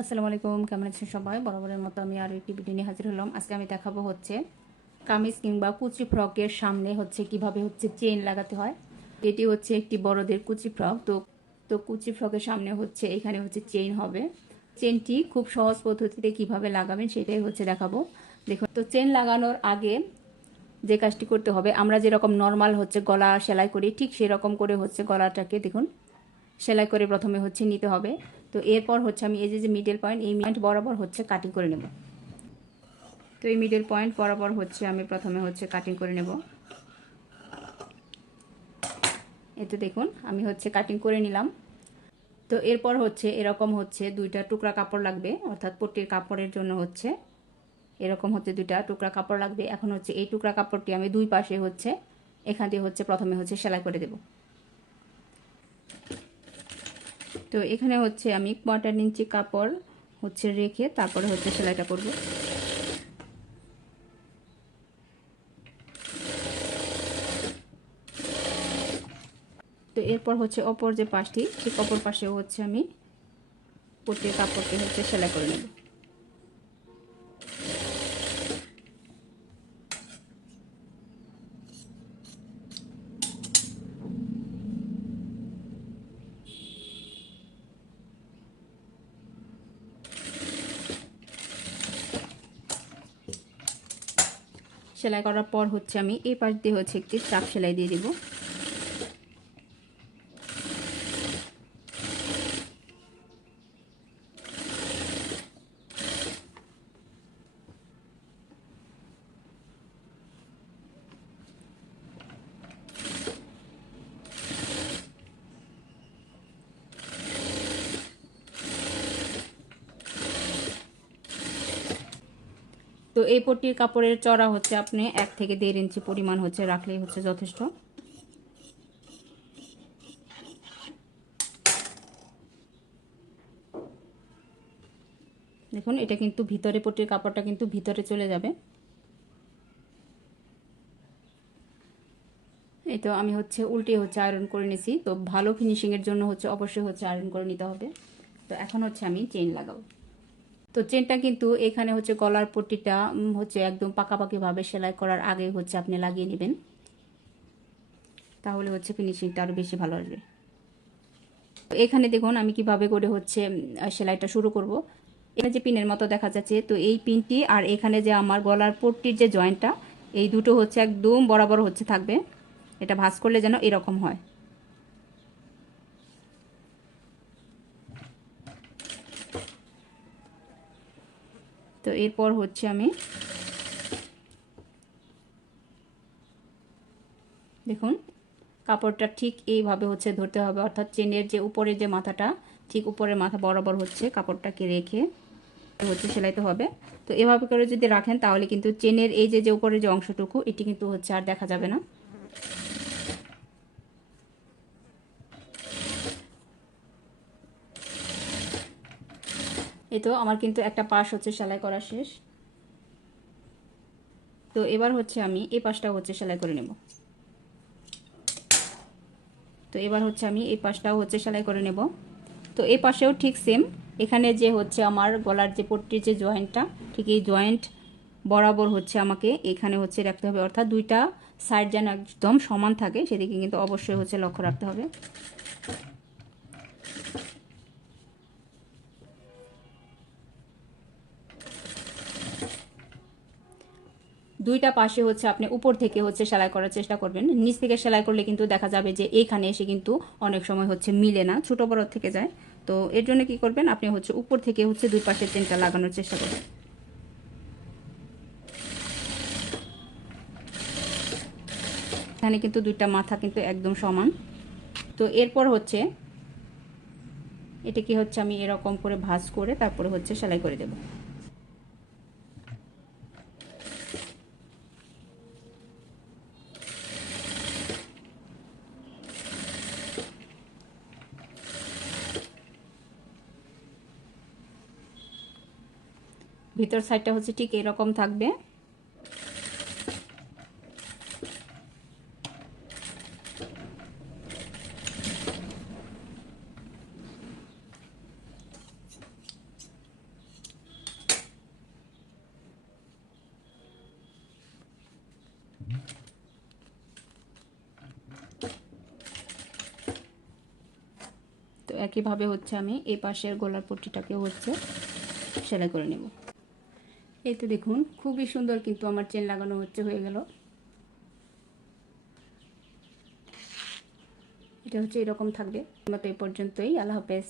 আসসালামু আলাইকুম, কেমন আছেন সবাই? বরাবরের মতো আমি আরও একটি ভিডিও নিয়ে হাজির হলাম। আজকে আমি দেখাবো হচ্ছে কামিজ কিংবা কুচি ফ্রকের সামনে হচ্ছে কীভাবে হচ্ছে চেন লাগাতে হয়। এটি হচ্ছে একটি বড়দের কুচি ফ্রক। তো তো কুচি ফ্রকের সামনে হচ্ছে এখানে হচ্ছে চেইন হবে। চেনটি খুব সহজ পদ্ধতিতে কীভাবে লাগাবেন সেটাই হচ্ছে দেখাবো। দেখুন, তো চেন লাগানোর আগে যে কাজটি করতে হবে, আমরা যেরকম নর্মাল হচ্ছে গলা সেলাই করি, ঠিক সেরকম করে হচ্ছে গলাটাকে দেখুন, সেলাই করে প্রথমে হচ্ছে নিতে হবে। তো এরপর হচ্ছে আমি এই যে মিডল পয়েন্ট এই পয়েন্ট বরাবর হচ্ছে কাটিং করে নেব। তো এই মিডল পয়েন্ট বরাবর হচ্ছে আমি প্রথমে হচ্ছে কাটিং করে নেব। এতে দেখুন, আমি হচ্ছে কাটিং করে নিলাম। তো এরপর হচ্ছে এরকম হচ্ছে দুইটা টুকরা কাপড় লাগবে, অর্থাৎ পট্টির কাপড়ের জন্য হচ্ছে এরকম হচ্ছে দুইটা টুকরা কাপড় লাগবে। এখন হচ্ছে এই টুকরা কাপড়টি আমি দুই পাশে হচ্ছে, এখান দিয়ে হচ্ছে প্রথমে হচ্ছে সেলাই করে দেব। তো এখানে হচ্ছে আমি কোয়ার্টার ইঞ্চি কাপড় হচ্ছে রেখে তারপরে হচ্ছে সেলাইটা করব। তো এরপর হচ্ছে অপর যে পাশটি, ঠিক অপর পাশেও হচ্ছে আমি পটির কাপড়কে হচ্ছে সেলাই করে নেব। সেলাই করার পর হচ্ছে আমি এই পাশ দিয়ে হচ্ছে একটি চাপ সেলাই দিয়ে দিব। তো এই পট্টির কাপড়ের চড়া হচ্ছে আপনি এক থেকে দেড় ইঞ্চি পরিমাণ হচ্ছে, রাখলেই হচ্ছে যথেষ্ট। দেখুন, এটা কিন্তু ভিতরে, পট্টির কাপড়টা কিন্তু ভিতরে চলে যাবে। এই তো আমি হচ্ছে উল্টে হচ্ছে আয়রন করে নিয়েছি তো ভালো ফিনিশিংয়ের জন্য হচ্ছে অবশ্যই হচ্ছে আয়রন করে নিতে হবে। তো এখন হচ্ছে আমি চেইন লাগাবো। তো চেনটা কিন্তু এখানে হচ্ছে গলার পট্টিটা হচ্ছে একদম পাকাপাকিভাবে সেলাই করার আগে হচ্ছে আপনি লাগিয়ে নেবেন। তাহলে হচ্ছে ফিনিশিংটা আরও বেশি ভালো আসবে। এখানে দেখুন আমি কীভাবে করে হচ্ছে সেলাইটা শুরু করব। এখানে যে পিনের মতো দেখা যাচ্ছে, তো এই পিনটি আর এখানে যে আমার গলার পট্টির যে জয়েন্টটা, এই দুটো হচ্ছে একদম বরাবর হচ্ছে থাকবে। এটা ভাঁজ করলে যেন এরকম হয়। তো এরপর হচ্ছে আমি দেখুন, কাপড়টা ঠিক এইভাবে হচ্ছে ধরতে হবে। অর্থাৎ চেনের যে উপরে যে মাথাটা, ঠিক উপরের মাথা বরাবর হচ্ছে কাপড়টাকে রেখে হচ্ছে সেলাইতে হবে। তো এভাবে করে যদি রাখেন, তাহলে কিন্তু চেনের এই যে যে উপরে যে অংশটুকু, এটি কিন্তু হচ্ছে আর দেখা যাবে না। এই তো, আমার কিন্তু একটা পাশ হচ্ছে সেলাই করা শেষ। তো এবার হচ্ছে আমি এই পাশটাও হচ্ছে সেলাই করে নেব। তো এবার হচ্ছে আমি এই পাশটাও হচ্ছে সেলাই করে নেব। তো এই পাশেও ঠিক সেম এখানে যে হচ্ছে আমার গলার যে পট্টির যে জয়েন্টটা ঠিক এই জয়েন্ট বরাবর হচ্ছে আমাকে এখানে হচ্ছে রাখতে হবে। অর্থাৎ দুইটা সাইড যেন একদম সমান থাকে, সেদিকে কিন্তু অবশ্যই হচ্ছে লক্ষ্য রাখতে হবে। দুইটা পাশে হচ্ছে আপনি উপর থেকে হচ্ছে সেলাই করার চেষ্টা করবেন। নিচ থেকে সেলাই করলে কিন্তু দেখা যাবে যে এইখানে এসে কিন্তু অনেক সময় হচ্ছে মিলে না, ছোট বড় থেকে যায়। তো এর জন্য কি করবেন? আপনি হচ্ছে উপর থেকে হচ্ছে দুই পাশের চেনটা লাগানোর চেষ্টা করবেন। এখানে কিন্তু দুইটা মাথা কিন্তু একদম সমান। তো এরপর হচ্ছে এটা কি হচ্ছে আমি এরকম করে ভাঁজ করে তারপরে হচ্ছে সেলাই করে দেবো। ভিতর সাইডটা হচ্ছে ঠিক এরকম থাকবে। একইভাবে হচ্ছে আমি এই পাশের গোলার পট্টিটাকে হচ্ছে সেলাই করে নেব। এই তো দেখুন, খুবই সুন্দর কিন্তু আমার চেন লাগানো হচ্ছে, হয়ে গেল। এটা হচ্ছে এরকম থাকবে। তো এই পর্যন্তই, আল্লাহ হাফেজ।